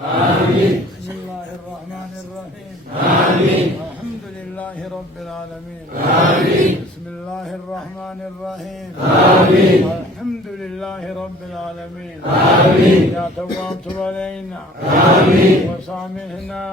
آمين. بسم الله الرحمن الرحيم. آمين. الحمد لله رب العالمين. آمين. بسم الله الرحمن الرحيم. آمين. الحمد لله رب العالمين. آمين. يا تواب تب علينا. آمين. وسامحنا.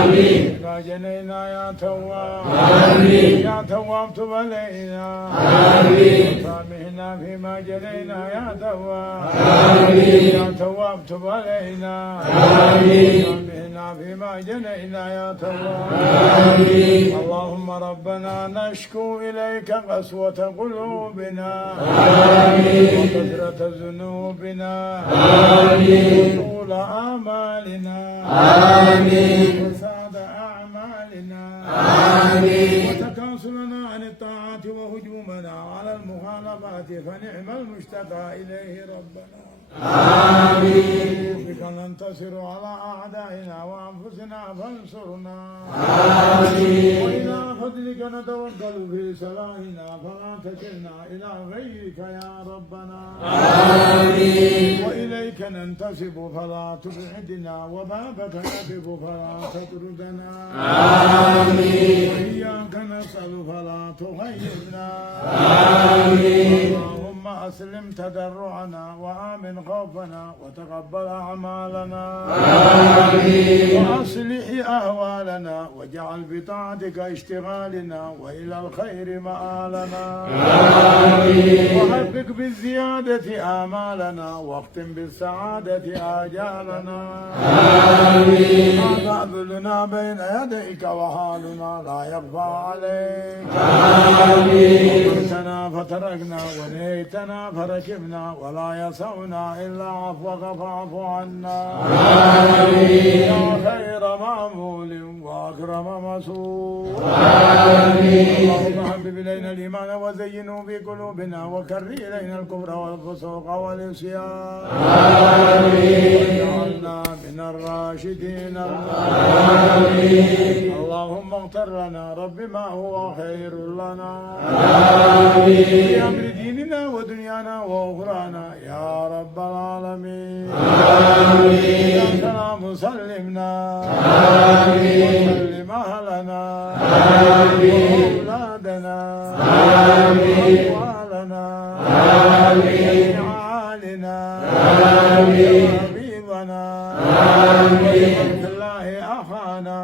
آمين. بما جنينا يا تواب. آمين. يا تواب تب علينا. آمين. وسامحنا فيما جنينا يا تواب. آمين. يا تواب تب علينا. آمين. وسامحنا فيما جنينا يا تواب. آمين. اللهم ربنا نشكو إليك قسوة قلوبنا. آمين. وكثرة ذنوبنا. آمين. وطول آمالنا. آمين. وسعد أعمالنا. آمين. وتكاسلنا عن الطاعات وهجومنا على المخالفات فنعم المشتكى إليه ربنا. آمين. بك ننتصر على أعدائنا وأنفسنا فانصرنا. آمين. وإلى فضلك نتوكل في صلاحنا فلا تكلنا إلى غيرك يا ربنا. آمين. وإليك ننتسب فلا تبعدنا وبابك نقف فلا تطردنا. آمين. وإياك نسأل فلا تغيرنا. آمين. اللهم أسلم تضرعنا وآمن خوفنا وتقبل أعمالنا. آمين. وأصلح أهوالنا واجعل بطاعتك اشتغالنا وإلى الخير مآلنا. آمين. وحقق بالزيادة آمالنا واختم بالسعادة آجالنا. آمين. هذا ذلنا بين يديك وحالنا لا يخفى عليك. آمين. أمرتنا فتركنا ونهيتنا فركبنا ولا يسعنا إلا عفوك فاعف عنا. آمين. يا خير مأمول وأكرم مسؤول. آمين. اللهم حبب إلينا الإيمان وزينه في قلوبنا وكره إلينا الكفر والفسوق والعصيان. آمين. واجعلنا من الراشدين. آمين. اللهم اغفر لنا رب ما هو خير لنا. آمين. في أمر ديننا ودنيانا وأخرانا يا رب العالمين. آمين. يا سلام سلمنا. آمين. وسلم أهلنا. آمين. وأولادنا. آمين. وأموالنا. آمين. وأعالنا. آمين. وحبيبنا. آمين. وبارك الله أخانا.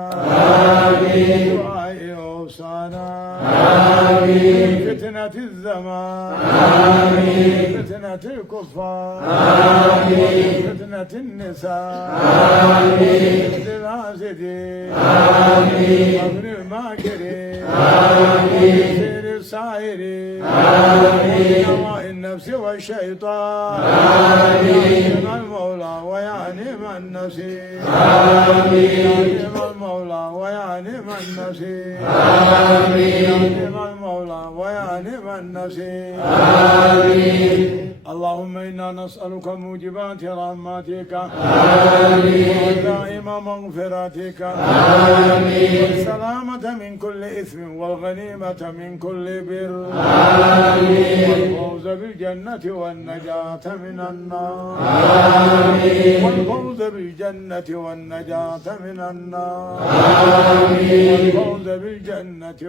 آمين. دعاء أوصانا. آمين. فتنة الزمان. آمين. فتنة الكفار. آمين. فتنة النساء. آمين. فتنة الحاسدين. آمين. قبر الماكرين. آمين. سير السائرين. آمين. نواء النفس والشيطان. آمين. يا المولى ويا نعم النصير. آمين. يا نعم المولى ويا نعم النصير. آمين. يا نعم المولى ويا نعم النصير. آمين. اللهم إنا نسألك موجبات رحمتك. آمين. ودائم مغفرتك. آمين. والسلامة من كل إثم والغنيمة من كل بر. آمين. والفوز بالجنة والنجاة من النار. آمين. والفوز بالجنة والنجاة من النار. آمين. والفوز بالجنة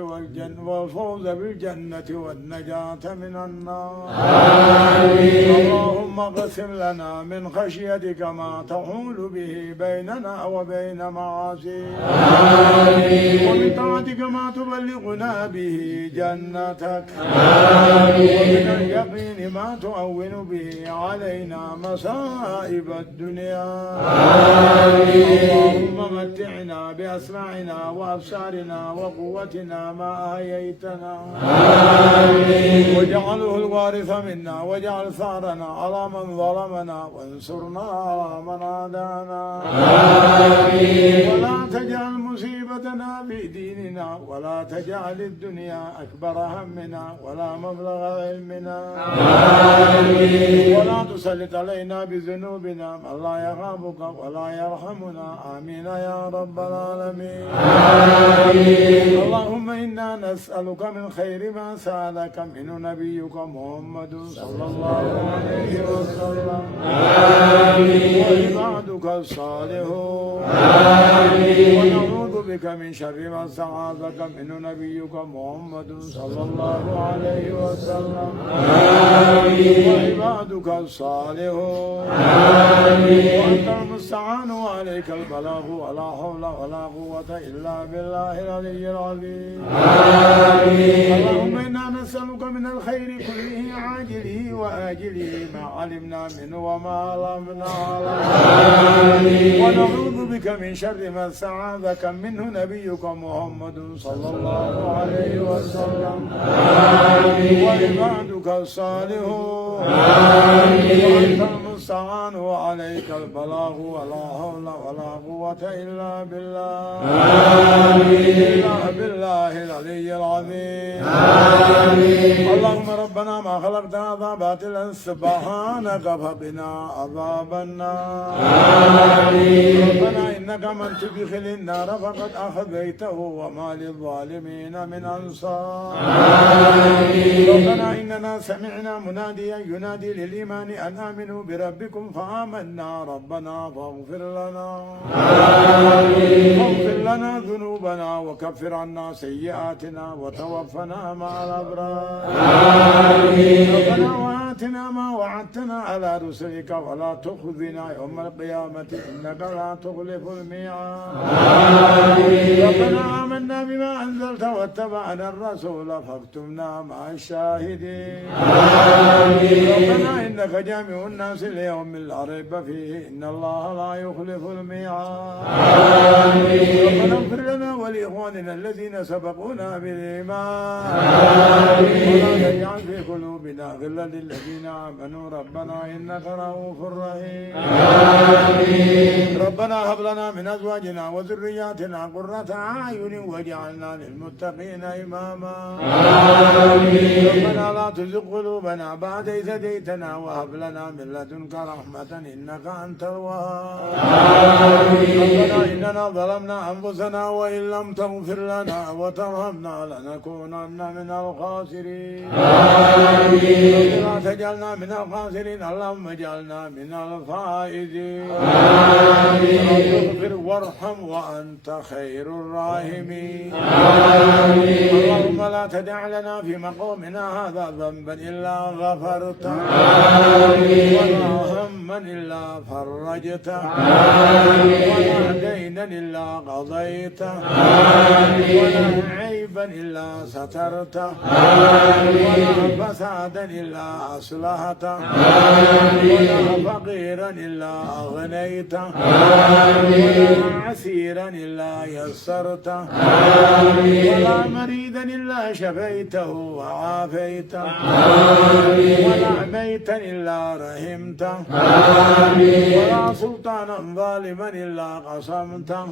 والفوز بالجنة والنجاة من النار. آمين. اللهم اقسم لنا من خشيتك ما تحول به بيننا وبين معاصيك. آمين. ومن طاعتك ما تبلغنا به جنتك. آمين. ومن اليقين ما تهون به علينا مصائب الدنيا. آمين. اللهم متعنا بأسماعنا وأبصارنا وقوتنا ما أحييتنا. آمين. واجعله الوارث منا واجعل ثارنا على من ظلمنا وانصرنا على من عادانا. آمين. ولا تجعل مصيبتنا مصيبتنا في ديننا ولا تجعل الدنيا أكبر همنا ولا مبلغ علمنا. آمين. ولا تسلط علينا بذنوبنا من لا يخافك ولا يرحمنا. آمين يا رب العالمين. آمين. اللهم إنا نسألك من خير ما سألك منه نبيك محمد صلى الله عليه وسلم. آمين. وعبادك الصالحون. آمين. ونعوذ بك من شر ما استعاذك منه نبيك محمد صلى الله عليه وسلم. آمين. وعبادك الصالحون. آمين. وأنت المستعان وعليك البلاغ ولا حول ولا قوة إلا بالله العلي العظيم. آمين. اللهم إنا نسألك من الخير كله عاجله وآجله ما علمنا منه وما لم نعلم. آمين. ونعوذ بك من شر ما استعاذك منه نبيك محمد صلى الله عليه وسلم. آمين. وعبادك الصالحون. آمين. وأنت المستعان وعليك البلاغ ولا حول ولا قوة إلا بالله. آمين. إلا بالله العلي العظيم. آمين. اللهم ربنا ما خلقت هذا باطلا سبحانك فقنا عذاب النار. آمين. ربنا إنك من تدخل النار فقد أخذيته وما للظالمين من أنصار. آمين. ربنا إننا سمعنا مناديا ينادي للإيمان أن آمنوا بربكم فآمنا ربنا فاغفر لنا. آمين. فاغفر لنا ذنوبنا وكفر عنا سيئاتنا وتوفنا مع الأبرار. آمين. ربنا وآتنا ما وعدتنا على رسلك ولا تخزنا يوم القيامة إنك لا تخلف الميعاد. آمين. ربنا آمنا بما أنزلت واتبعنا الرسول فاكتبنا مع الشاهدين. آمين. ربنا إنك جامع الناس ليوم لا ريب فيه إن الله لا يخلف الميعاد. آمين. ربنا اغفر لنا ولإخواننا الذين سبقونا بالإيمان. آمين. ولا تجعل في قلوبنا غلا للذين آمنوا ربنا إنك رؤوف رحيم. آمين. ربنا هب لنا من أزواجنا وذرياتنا قرة أعين واجعلنا للمتقين إماما. آمين. ربنا لا تزغ قلوبنا بعد إذ هديتنا وهب لنا من لدنك رحمة إنك أنت الوهاب. آمين. ربنا إننا ظلمنا أنفسنا وإن لم تغفر لنا وترحمنا لنكونن من الخاسرين. آمين. لا تجعلنا من الخاسرين اللهم اجعلنا من الفائزين. آمين. اغفر وارحم وأنت خير الراحمين. آمين. اللهم لا تدع لنا في مقامنا هذا ذنبا إلا غفرته. آمين. ولا هما إلا فرجته. آمين. ولا دينا إلا قضيته. آمين. ولا عيبا إلا سترته. آمين. ولا فسادا إلا أصلحته. آمين. ولا فقيرا إلا أغنيته. آمين. ولا عسيرا إلا يسرته. آمين. ولا مريضا إلا شفيته وعافيته. آمين. ولا ميتا إلا رحمته. آمين. ولا سلطانا ظالما إلا قصمته.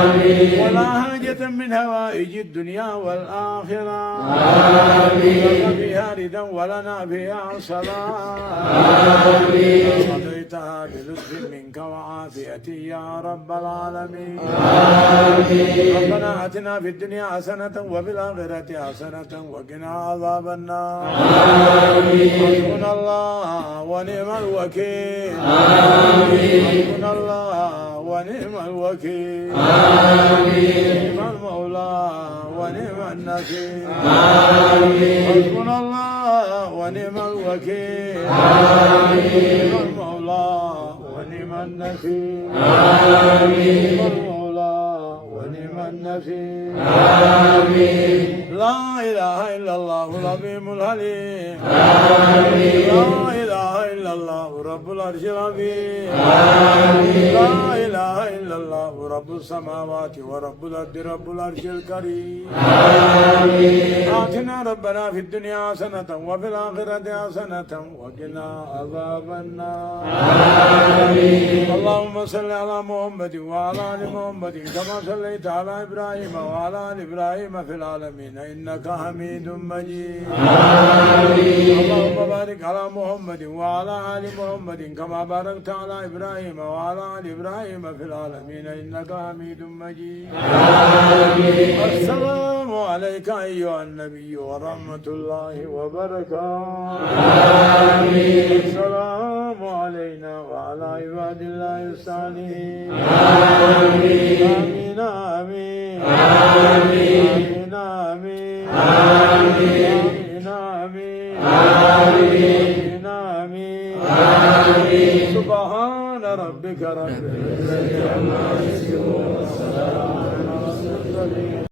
آمين. ولا حاجة من هوائج الدنيا والآخرة. آمين. لك فيها ردا ولنا فيها صلاة. آمين. قضيتها بلطف منك وعافية يا رب العالمين. آمين. ربنا آتنا في الدنيا حسنة وفي الآخرة حسنة وقنا عذاب النار. آمين. حسبنا الله ونعم الوكيل. آمين. حسبنا الله ونعم الوكيل. آمين. نعم المولى ونعم النصير. آمين. حسبنا الله ونعم الوكيل. آمين. نعم المولى ونعم النصير. آمين. نعم المولى ونعم النصير. آمين. لا إله إلا الله العظيم الحليم. آمين. لا إله إلا الله رب العرش العظيم. آمين. لا إله إلا الله رب السماوات ورب الأرض رب العرش الكريم. آمين. آتنا ربنا في الدنيا حسنة وفي الآخرة حسنة وقنا عذاب النار. آمين. اللهم صل على محمد وعلى آل محمد كما صليت على إبراهيم وعلى آل إبراهيم في العالمين إنك حميد مجيد. آمين. اللهم بارك على محمد وعلى آل محمد كما باركت على إبراهيم وعلى آل إبراهيم في العالمين إنك حميد مجيد. آمين. السلام عليك أيها النبي ورحمة الله وبركاته. آمين. السلام علينا وعلى عباد الله الصالحين. آمين. آمين آمين آمين. آمين آمين. آمين آمين. آمين آمين. سبحان ربك رب العزة عما يصفون وسلام على المرسلين.